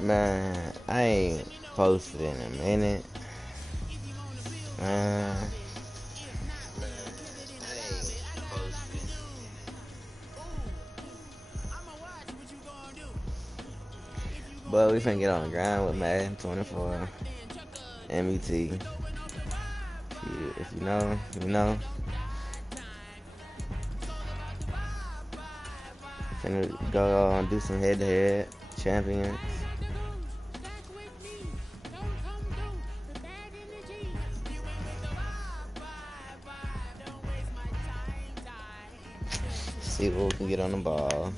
Man, I ain't posted in a minute. Man. But we finna get on the ground with Madden 24. MUT. If you know, you know. Finna go on do some head-to-head champions. See what we can get on the ball.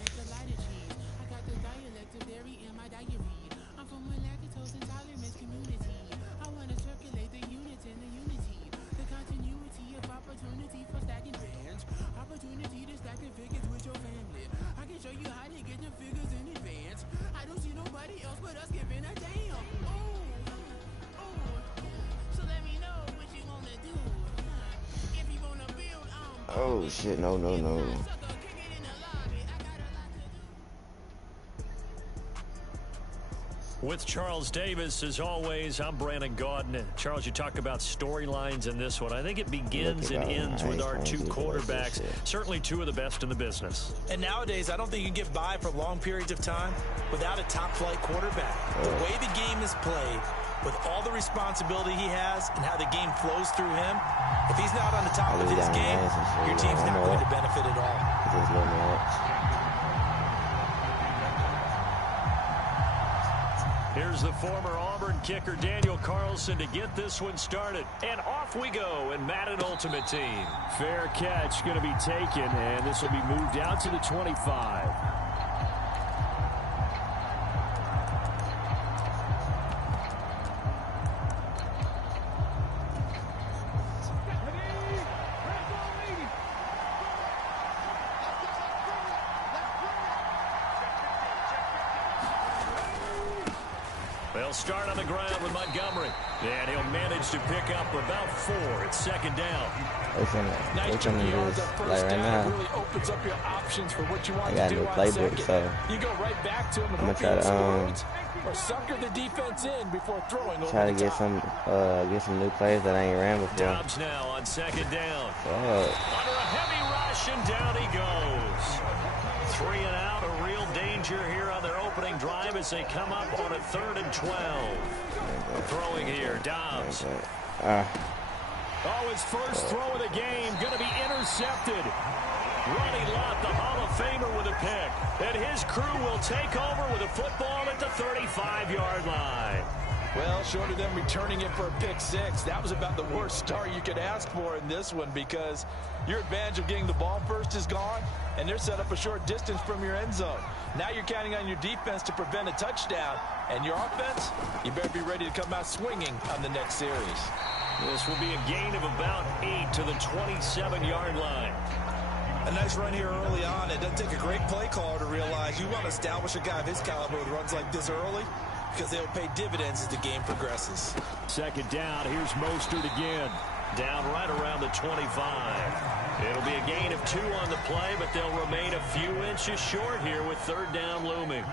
Oh shit, no. With Charles Davis, as always, I'm Brandon Gaudin. Charles, you talk about storylines in this one. I think it begins and ends with our two quarterbacks. Certainly two of the best in the business. And nowadays, I don't think you can get by for long periods of time without a top-flight quarterback. The way the game is played, with all the responsibility he has and how the game flows through him, if he's not on the top of his game, your team's not going to benefit at all. Here's the former Auburn kicker, Daniel Carlson, to get this one started. And off we go in Madden Ultimate Team. Fair catch going to be taken, and this will be moved out to the 25. They'll start on the ground with Montgomery. And he'll manage to pick up about 4 at second down. Nice to do this like right now. Really opens up your options for what you want I got to a do new playbook, so you go right back to him and I'm gonna try to or sucker the defense in before throwing over try to the get top. some new plays that I ain't ran before. Dobbs now on second down. Under a heavy rush, and down he goes. 3 and out, a real danger here on their opening drive as they come up on a 3rd and 12. Throwing here, Dobbs. Oh, his first throw of the game going to be intercepted. Ronnie Lott, the Hall of Famer, with a pick. And his crew will take over with a football at the 35-yard line. Well, short of them returning it for a pick 6, that was about the worst start you could ask for in this one, because your advantage of getting the ball first is gone, and they're set up a short distance from your end zone. Now you're counting on your defense to prevent a touchdown, and your offense, you better be ready to come out swinging on the next series. This will be a gain of about 8 to the 27-yard line. A nice run here early on. It doesn't take a great play caller to realize you want to establish a guy of his caliber with runs like this early, because they'll pay dividends as the game progresses. Second down, here's Mostert again. Down right around the 25. It'll be a gain of 2 on the play, but they'll remain a few inches short here with 3rd down looming.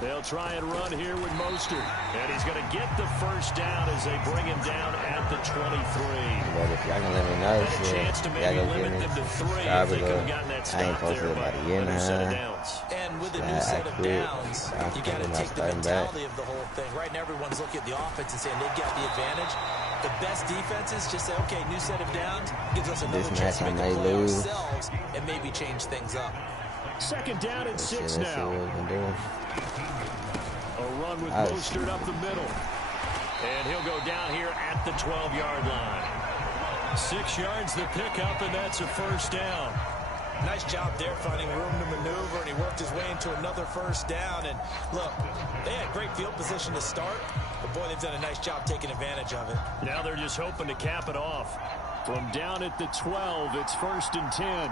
They'll try and run here with Mostert. And he's going to get the first down as they bring him down at the 23. But if y'all can let me know, a chance to maybe limit them to 3 if they could have gotten that stop there by another set of downs. And with a new set of downs, you got to take the mentality of the whole thing. Right now, everyone's looking at the offense and saying they've got the advantage. The best defenses just say, okay, new set of downs gives us another chance to make a play ourselves and maybe change things up. Second down and 6 now. A run with Mostert up the middle. And he'll go down here at the 12-yard line. 6 yards the pickup, and that's a first down. Nice job there finding room to maneuver, and he worked his way into another first down. And look, they had great field position to start, but boy, they've done a nice job taking advantage of it. Now they're just hoping to cap it off. From down at the 12, it's 1st and 10.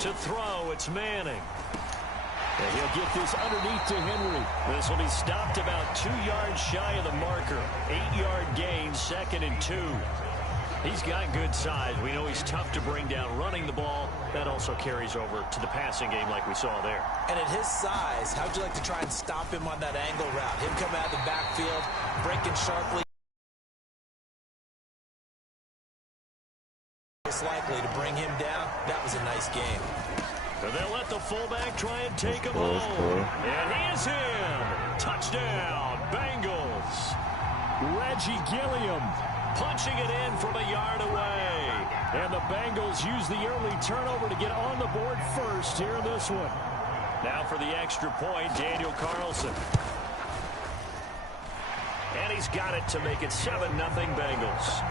To throw, it's Manning. And he'll get this underneath to Henry. This will be stopped about 2 yards shy of the marker. 8-yard gain, 2nd and 2. He's got good size. We know he's tough to bring down running the ball. That also carries over to the passing game like we saw there. And at his size, how'd you like to try and stop him on that angle route? Him coming out of the backfield, breaking sharply. Most likely to bring him down. That was a nice game. So they'll let the fullback try and take him home. And he is in. Touchdown, Bengals. Reggie Gilliam punching it in from a yard away. And the Bengals use the early turnover to get on the board first here in this one. Now for the extra point, Daniel Carlson. And he's got it to make it 7-0 Bengals.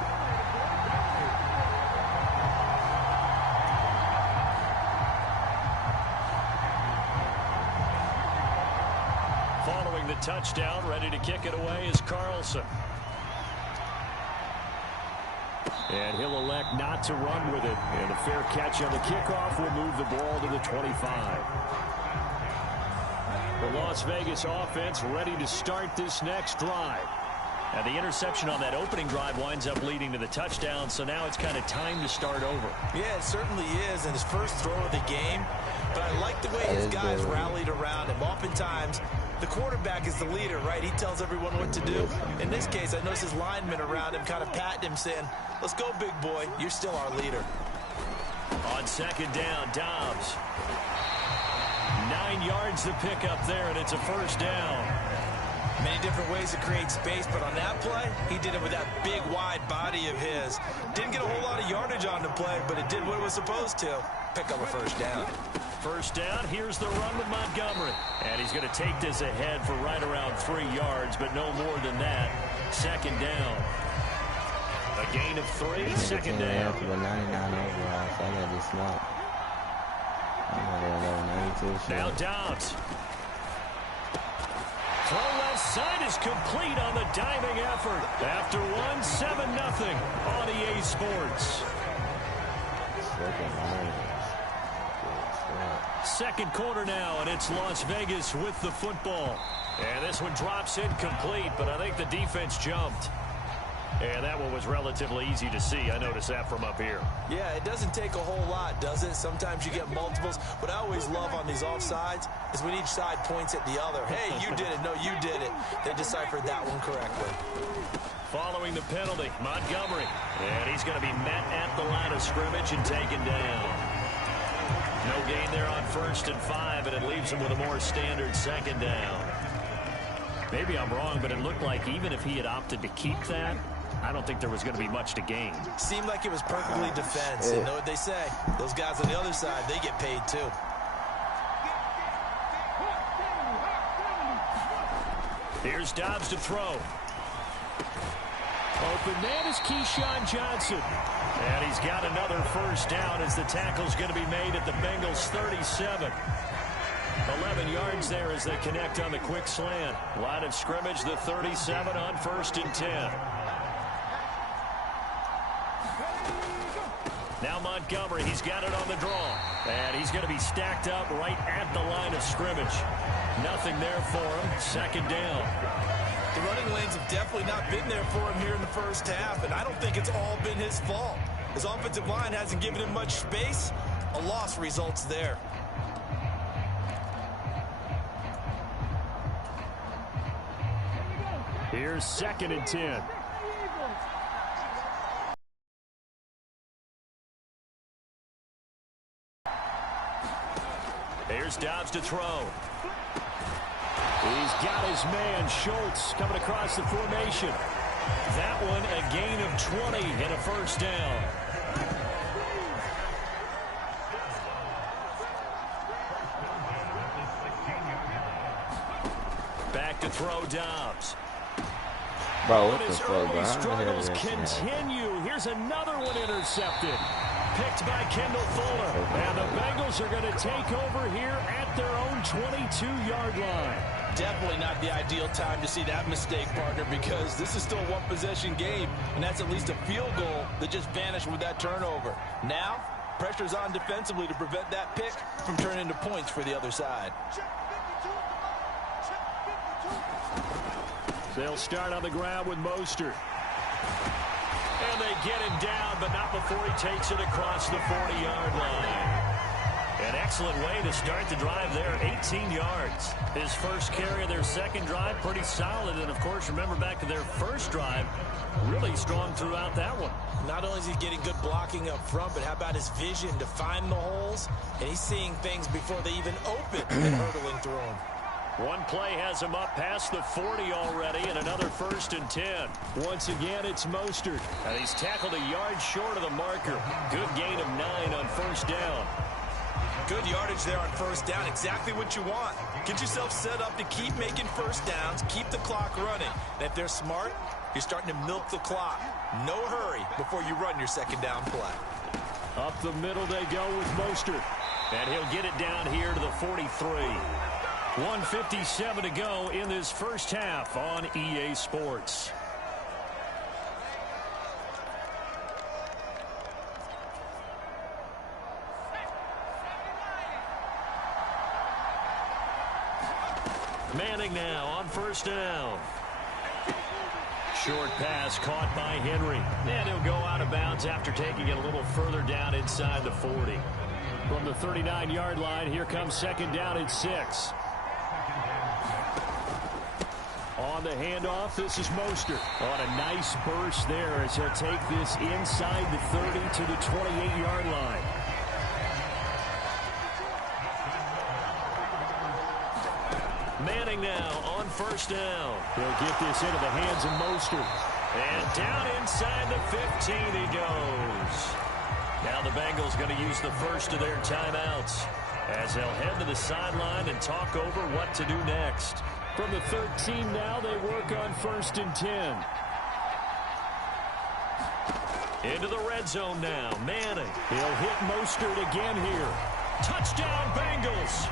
Following the touchdown, ready to kick it away is Carlson. And he'll elect not to run with it. And a fair catch on the kickoff will move the ball to the 25. The Las Vegas offense ready to start this next drive. And the interception on that opening drive winds up leading to the touchdown, so now it's kind of time to start over. Yeah, it certainly is, and his first throw of the game. But I like the way his guys rallied around him. Oftentimes, the quarterback is the leader, right? He tells everyone what to do. In this case, I noticed his linemen around him kind of patting him, saying, let's go, big boy. You're still our leader. On 2nd down, Dobbs. 9 yards to pick up there, and it's a first down. Many different ways to create space, but on that play, he did it with that big, wide body of his. Didn't get a whole lot of yardage on the play, but it did what it was supposed to. Pick up a first down. First down, here's the run with Montgomery. And he's going to take this ahead for right around 3 yards, but no more than that. 2nd down. A gain of 3, 2nd down. 99 overall, so I got to be smart. Now Dobbs. Throw left side is complete on the diving effort. After one, 7-0 on EA Sports. Second quarter now, and it's Las Vegas with the football. And this one drops incomplete, but I think the defense jumped. And that one was relatively easy to see. I noticed that from up here. Yeah, it doesn't take a whole lot, does it? Sometimes you get multiples. What I always love on these offsides is when each side points at the other. Hey, you did it. No, you did it. They deciphered that one correctly. Following the penalty, Montgomery. And he's going to be met at the line of scrimmage and taken down. No gain there on 1st and 5, and it leaves him with a more standard 2nd down. Maybe I'm wrong, but it looked like even if he had opted to keep that, I don't think there was going to be much to gain. Seemed like it was perfectly defense. You know what they say? Those guys on the other side, they get paid too. Here's Dobbs to throw. Open man is Keyshawn Johnson. And he's got another first down as the tackle's going to be made at the Bengals 37. 11 yards there as they connect on the quick slant. Line of scrimmage, the 37 on 1st and 10. Now Montgomery, he's got it on the draw. And he's going to be stacked up right at the line of scrimmage. Nothing there for him. 2nd down. The running lanes have definitely not been there for him here in the first half, and I don't think it's all been his fault. His offensive line hasn't given him much space. A loss results there. Here's 2nd and 10. Here's Dobbs to throw. He's got his man, Schultz, coming across the formation. That one a gain of 20 and a first down. Back to throw Dobbs. Bro, And what the his fuck, bro? early How the hell struggles did that shit happen? continue. Here's another one intercepted. Picked by Kendall Fuller. And the Bengals are going to take over here at their own 22-yard line. Definitely not the ideal time to see that mistake, partner, because this is still a one-possession game, and that's at least a field goal that just vanished with that turnover. Now, pressure's on defensively to prevent that pick from turning into points for the other side. They'll start on the ground with Mostert. And they get him down, but not before he takes it across the 40-yard line. An excellent way to start the drive there, 18 yards. His first carry of their second drive, pretty solid. And, of course, remember back to their first drive, really strong throughout that one. Not only is he getting good blocking up front, but how about his vision to find the holes? And he's seeing things before they even open and hurdling through them. One play has him up past the 40 already, and another 1st and 10. Once again, it's Mostert. And he's tackled a yard short of the marker. Good gain of 9 on 1st down. Good yardage there on 1st down. Exactly what you want. Get yourself set up to keep making 1st downs, keep the clock running. And if they're smart, you're starting to milk the clock. No hurry before you run your 2nd down play. Up the middle they go with Mostert. And he'll get it down here to the 43. 1:57 to go in this first half on EA Sports. Manning now on 1st down. Short pass caught by Henry. And he'll go out of bounds after taking it a little further down inside the 40. From the 39-yard line, here comes 2nd down at 6. On the handoff, this is Mostert. On a nice burst there as he'll take this inside the 30 to the 28-yard line. Manning now on 1st down. He'll get this into the hands of Mostert. And down inside the 15 he goes. Now the Bengals going to use the first of their timeouts as they'll head to the sideline and talk over what to do next. From the 13 now, they work on 1st and 10. Into the red zone now. Manning. He'll hit Mostert again here. Touchdown, Bengals.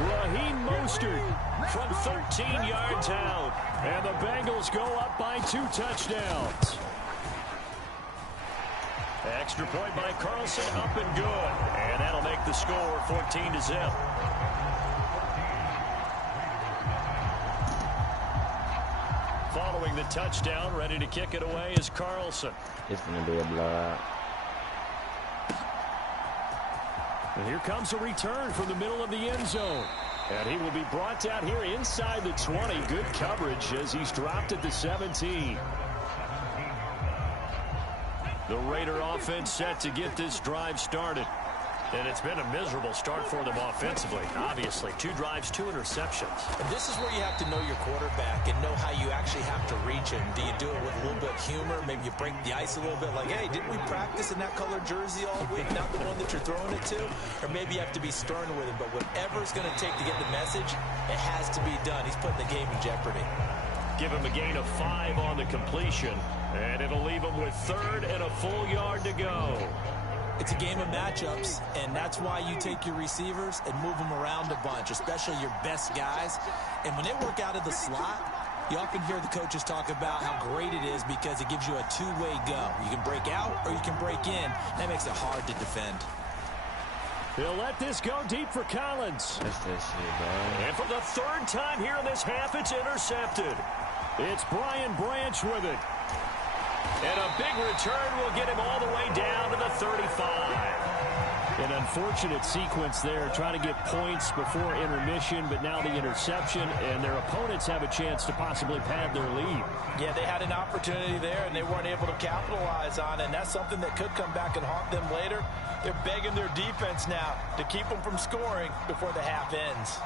Raheem Mostert from 13 yards out. And the Bengals go up by 2 touchdowns. Extra point by Carlson, up and good. And that'll make the score 14-0. Following the touchdown, ready to kick it away is Carlson. It's going to be a blowout. And here comes a return from the middle of the end zone. And he will be brought down here inside the 20. Good coverage as he's dropped at the 17. The Raider offense set to get this drive started. And it's been a miserable start for them offensively. Obviously, 2 drives, 2 interceptions. And this is where you have to know your quarterback and know how you actually have to reach him. Do you do it with a little bit of humor? Maybe you break the ice a little bit like, hey, didn't we practice in that colored jersey all week, not the one that you're throwing it to? Or maybe you have to be stern with him. But whatever it's going to take to get the message, it has to be done. He's putting the game in jeopardy. Give him a gain of 5 on the completion. And it'll leave him with 3rd and a full yard to go. It's a game of matchups, and that's why you take your receivers and move them around a bunch, especially your best guys. And when they work out of the slot, you often hear the coaches talk about how great it is because it gives you a 2-way go. You can break out or you can break in. That makes it hard to defend. He'll let this go deep for Collins. That's that shit, bro. And for the 3rd time here in this half, it's intercepted. It's Brian Branch with it. And a big return will get him all the way down to the 35. An unfortunate sequence there, trying to get points before intermission, but now the interception, and their opponents have a chance to possibly pad their lead. Yeah, they had an opportunity there, and they weren't able to capitalize on it, and that's something that could come back and haunt them later. They're begging their defense now to keep them from scoring before the half ends.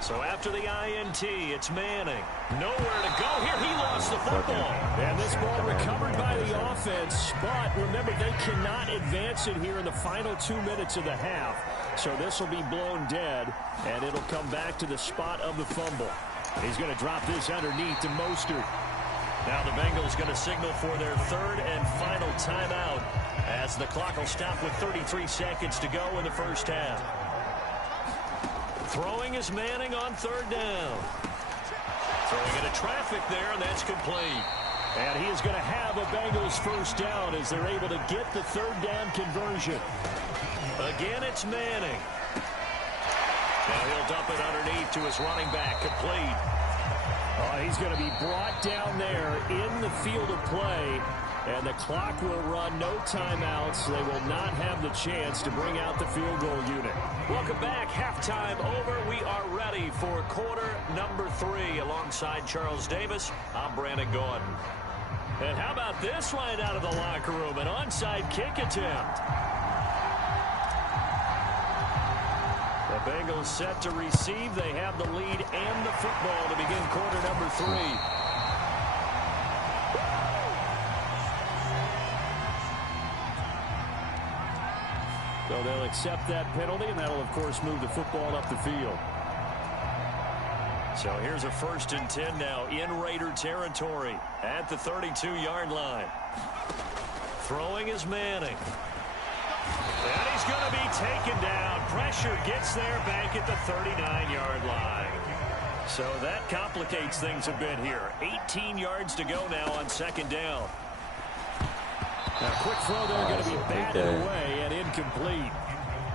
So after after the INT. It's Manning. Nowhere to go here. He lost the football. And this ball recovered by the offense. But remember, they cannot advance it here in the final 2 minutes of the half. So this will be blown dead, and it'll come back to the spot of the fumble. He's going to drop this underneath to Mostert. Now the Bengals going to signal for their third and final timeout as the clock will stop with 33 seconds to go in the first half. Throwing is Manning on third down. Throwing into traffic there, and that's complete. And he is going to have a Bengals first down as they're able to get the third down conversion. Again, it's Manning. Now he'll dump it underneath to his running back, complete. He's going to be brought down there in the field of play, and the clock will run. No timeouts. They will not have the chance to bring out the field goal unit. Welcome back. Halftime over. We are ready for quarter number 3. Alongside Charles Davis, I'm Brandon Gordon. And how about this right out of the locker room? An onside kick attempt. The Bengals set to receive. They have the lead and the football to begin quarter number 3. So they'll accept that penalty, and that'll, of course, move the football up the field. So here's a 1st and 10 now in Raider territory at the 32-yard line. Throwing is Manning. And he's going to be taken down. Pressure gets there back at the 39-yard line. So that complicates things a bit here. 18 yards to go now on 2nd down. Now, quick throw there, going to be batted away and incomplete.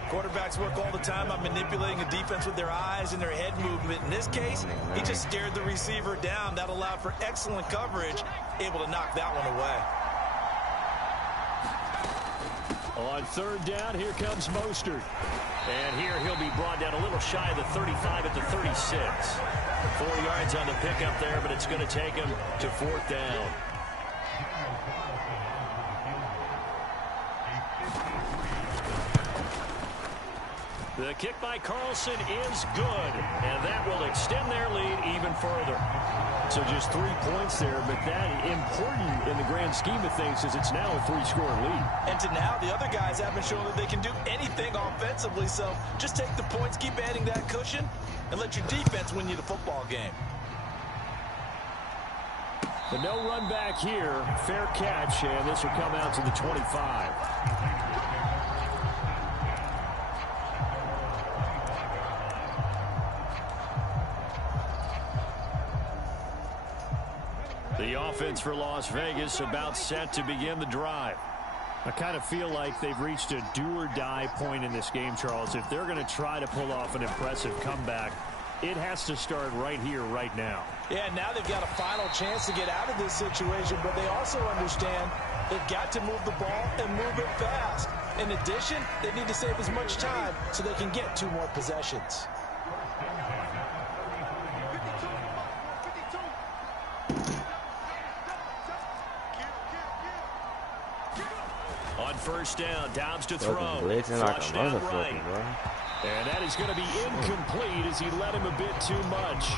Quarterbacks work all the time on manipulating a defense with their eyes and their head movement. In this case, he just stared the receiver down. That allowed for excellent coverage, able to knock that one away. On 3rd down, here comes Mostert. And here he'll be brought down a little shy of the 35 at the 36. 4 yards on the pickup there, but it's going to take him to 4th down. The kick by Carlson is good, and that will extend their lead even further. So just 3 points there, but that important in the grand scheme of things is it's now a 3-score lead. And to now, the other guys haven't shown that they can do anything offensively, so just take the points, keep adding that cushion, and let your defense win you the football game. The no run back here, fair catch, and this will come out to the 25. The offense for Las Vegas about set to begin the drive. I kind of feel like they've reached a do-or-die point in this game, Charles. If they're going to try to pull off an impressive comeback, it has to start right here, right now. Yeah, now they've got a final chance to get out of this situation, but they also understand they've got to move the ball and move it fast. In addition, they need to save as much time so they can get 2 more possessions. On 1st down, Dobbs to throw. Flushed out right. And that is going to be incomplete as he let him a bit too much.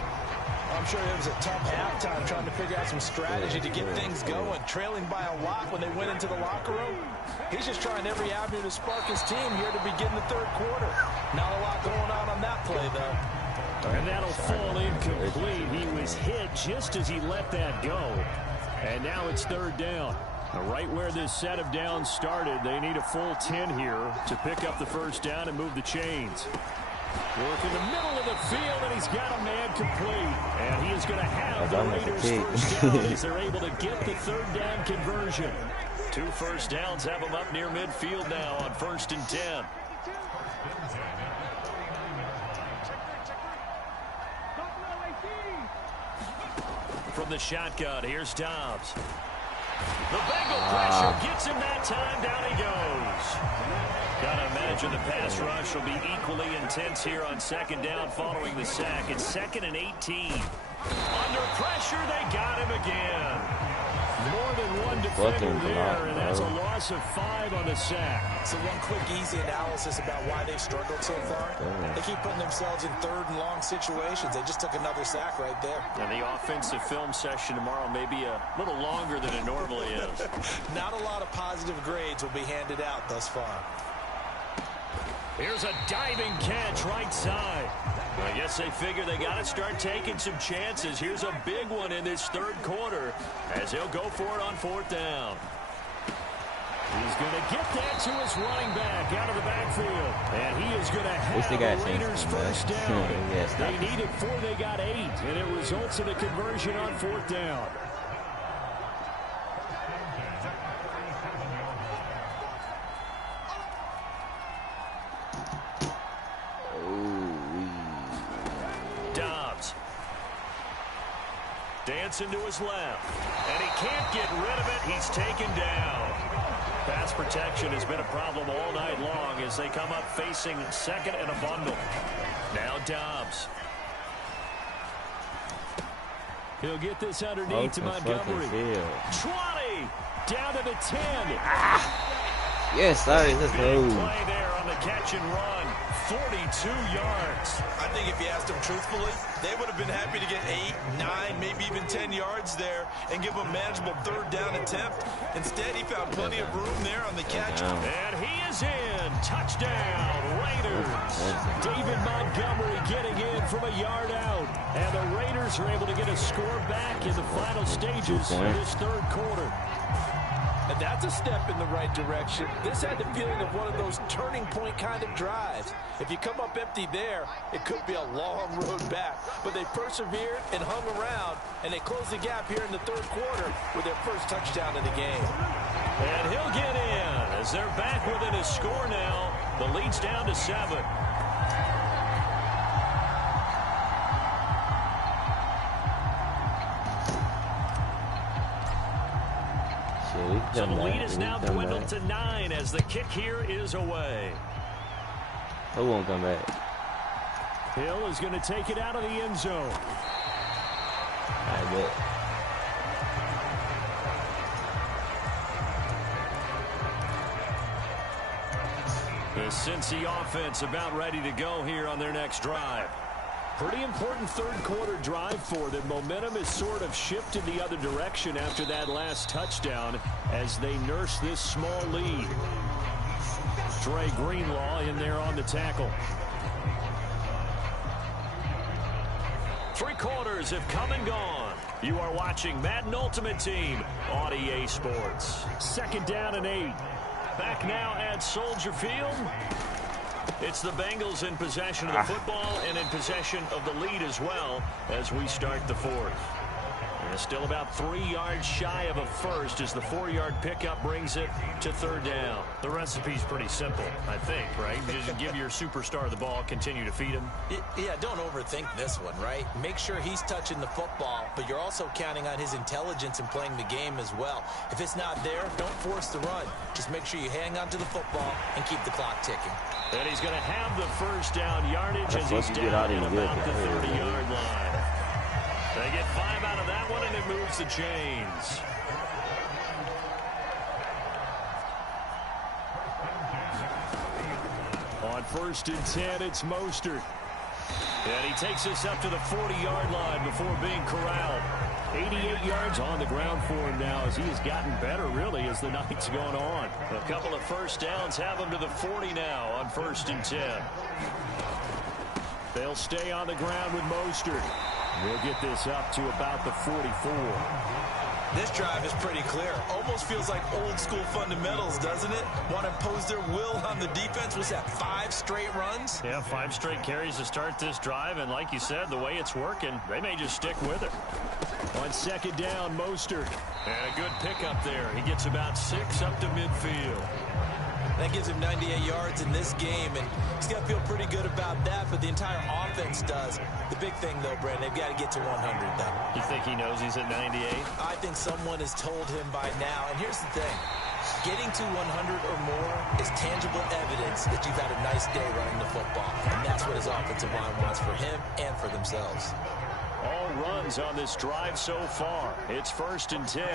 I'm sure it was a tough halftime trying to figure out some strategy to get things going. Trailing by a lot when they went into the locker room. He's just trying every avenue to spark his team here to begin the 3rd quarter. Not a lot going on that play, though. And that'll fall incomplete. He was hit just as he let that go. And now it's 3rd down. Right where this set of downs started, they need a full 10 here to pick up the 1st down and move the chains. Work in the middle of the field, and he's got a man complete. And he is going to have the Raiders' 1st down as they're able to get the 3rd down conversion. 2 first downs have them up near midfield now on 1st and 10. From the shotgun, here's Dobbs. The Bengal pressure gets him that time. Down he goes. Gotta imagine the pass rush will be equally intense here on 2nd down following the sack. It's 2nd and 18. Under pressure, they got him again. More than one defender there, and that's a loss of 5 on the sack. So one quick, easy analysis about why they've struggled so far. They keep putting themselves in third and long situations. They just took another sack right there. And the offensive film session tomorrow may be a little longer than it normally is. Not a lot of positive grades will be handed out thus far. Here's a diving catch right side. I guess they figure they got to start taking some chances. Here's a big one in this third quarter as he'll go for it on 4th down. He's going to get that to his running back out of the backfield. And he is going to have the Raiders first down. They needed 4, they got 8. And it results in a conversion on 4th down. Dancing to his left, and he can't get rid of it. He's taken down. Pass protection has been a problem all night long as they come up facing 2nd and a bundle. Now Dobbs. He'll get this underneath to Montgomery. 20, down to the 10. Yes, sorry, let's go. Big play there on the catch and run. 42 yards. I think if you asked them truthfully, they would have been happy to get 8, 9, maybe even 10 yards there and give them a manageable 3rd down attempt. Instead, he found plenty of room there on the catch. And he is in. Touchdown, Raiders. David Montgomery getting in from a yard out. And the Raiders are able to get a score back in the final stages of this third quarter. And that's a step in the right direction. This had the feeling of one of those turning point kind of drives. If you come up empty there, it could be a long road back. But they persevered and hung around, and they closed the gap here in the third quarter with their first touchdown of the game. And he'll get in as they're back within a score now. The lead's down to 7. So the lead is now dwindled to 9 as the kick here is away. Who won't come back? Hill is going to take it out of the end zone. I bet. The Cincy offense about ready to go here on their next drive. Pretty important third quarter drive for them. Momentum has sort of shifted the other direction after that last touchdown as they nurse this small lead. Trey Greenlaw in there on the tackle. 3 quarters have come and gone. You are watching Madden Ultimate Team on EA Sports. 2nd down and 8. Back now at Soldier Field. It's the Bengals in possession of the football and in possession of the lead as well as we start the 4th. And still about 3 yards shy of a first as the 4-yard pickup brings it to 3rd down. The recipe's pretty simple, I think, right? Just give your superstar the ball, continue to feed him. Yeah, don't overthink this one, right? Make sure he's touching the football, but you're also counting on his intelligence in playing the game as well. If it's not there, don't force the run. Just make sure you hang on to the football and keep the clock ticking. And he's going to have the first down yardage as he's down at about the 30-yard line. They get 5 out of that one, and it moves the chains. On 1st and 10, it's Mostert. And he takes us up to the 40-yard line before being corralled. 88 yards on the ground for him now as he has gotten better, really, as the night's gone on. A couple of first downs have him to the 40 now on 1st and 10. They'll stay on the ground with Mostert. We'll get this up to about the 44. This drive is pretty clear. Almost feels like old school fundamentals, doesn't it? Want to impose their will on the defense. Was that 5 straight runs? Yeah, 5 straight carries to start this drive. And like you said, the way it's working, they may just stick with it. On 2nd down, Mostert. And a good pickup there. He gets about 6 up to midfield. That gives him 98 yards in this game, and he's got to feel pretty good about that, but the entire offense does. The big thing, though, Brandon, they've got to get to 100, though. You think he knows he's at 98? I think someone has told him by now, and here's the thing. Getting to 100 or more is tangible evidence that you've had a nice day running the football, and that's what his offensive line wants for him and for themselves. All runs on this drive so far. It's 1st and 10.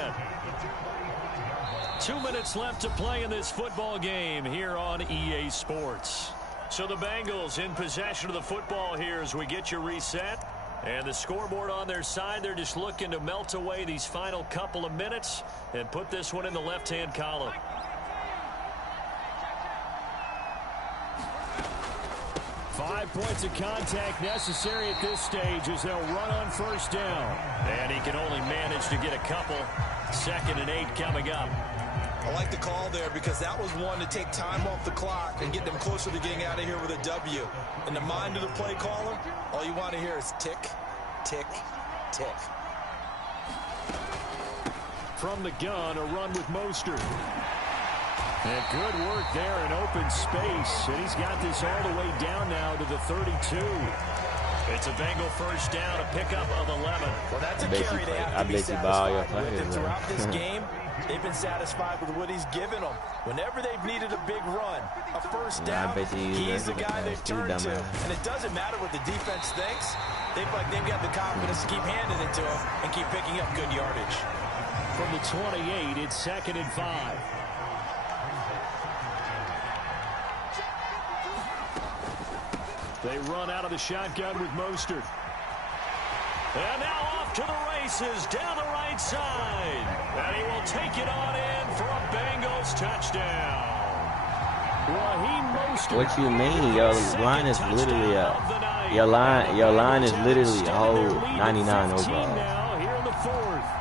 2 minutes left to play in this football game here on EA Sports. So the Bengals in possession of the football here as we get you reset. And the scoreboard on their side, they're just looking to melt away these final couple of minutes and put this one in the left-hand column. Five points of contact necessary at this stage as they'll run on 1st down. And he can only manage to get a couple. 2nd and 8 coming up. I like the call there because that was one to take time off the clock and get them closer to getting out of here with a W. In the mind of the play caller, all you want to hear is tick, tick, tick. From the gun, a run with Mostert. And good work there in open space. And he's got this all the way down now to the 32. It's a Bengal 1st down, a pickup of 11. Well, that's a carry they have to be satisfied with. And throughout this man. game, they've been satisfied with what he's given them. Whenever they've needed a big run, a 1st down, he's the guy they've turned to. And it doesn't matter what the defense thinks. They feel like they've got the confidence to keep handing it to him and keep picking up good yardage. From the 28, it's 2nd and 5. They run out of the shotgun with Mostert. And now off to the races down the right side. And he will take it on in for a Bengals touchdown. Raheem Mostert. What you mean? Your line is literally your line is literally a whole 99 overall. Now here in the 4th.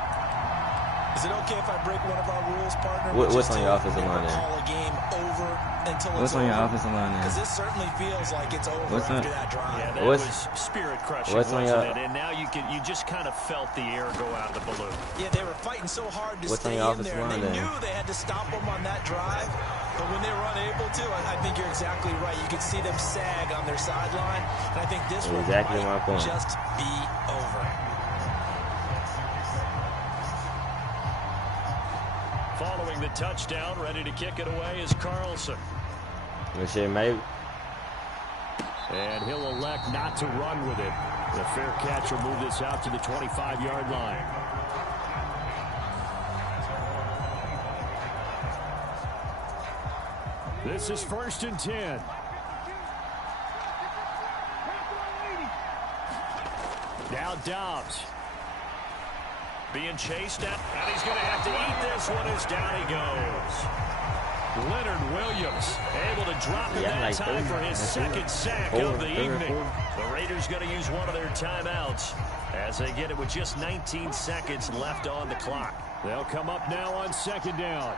Is it okay if I break one of our rules, partner? What's on your offensive line there? Call a game over until What's it's on your over. offensive line Because there? this certainly feels like it's over What's after on- that drive. Yeah, that What's- was spirit crushing, what's on wasn't your- it? And now you just kind of felt the air go out of the balloon. Yeah, they were fighting so hard to What's on stay your in offensive there. And line they then? knew they had to stop them on that drive. But when they were unable to, I think you're exactly right. You could see them sag on their sideline. And I think this one Exactly my might point. just be over. Following the touchdown, ready to kick it away is Carlson. Good shit, maybe. And he'll elect not to run with it. The fair catch will move this out to the 25-yard line. This is 1st and 10. Now Dobbs. Being chased out, and he's going to have to eat this one as down he goes. Leonard Williams able to drop it that time for his 2nd sack of the evening. The Raiders going to use one of their timeouts as they get it with just 19 seconds left on the clock. They'll come up now on 2nd down.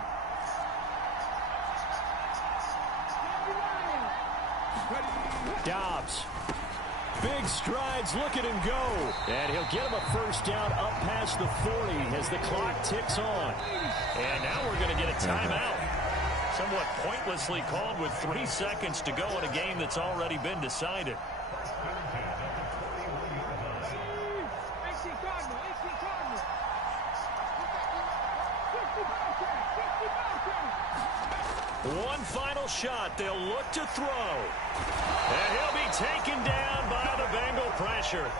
Dobbs. Big strides, look at him go. And he'll get him a 1st down up past the 40 as the clock ticks on. And now we're going to get a timeout. Somewhat pointlessly called with 3 seconds to go in a game that's already been decided. One final shot. They'll look to throw. And he'll be taken down by the Bengal pressure.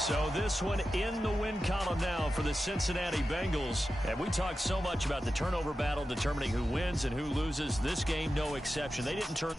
So this one in the win column now for the Cincinnati Bengals. And we talked so much about the turnover battle determining who wins and who loses. This game, no exception. They didn't turn...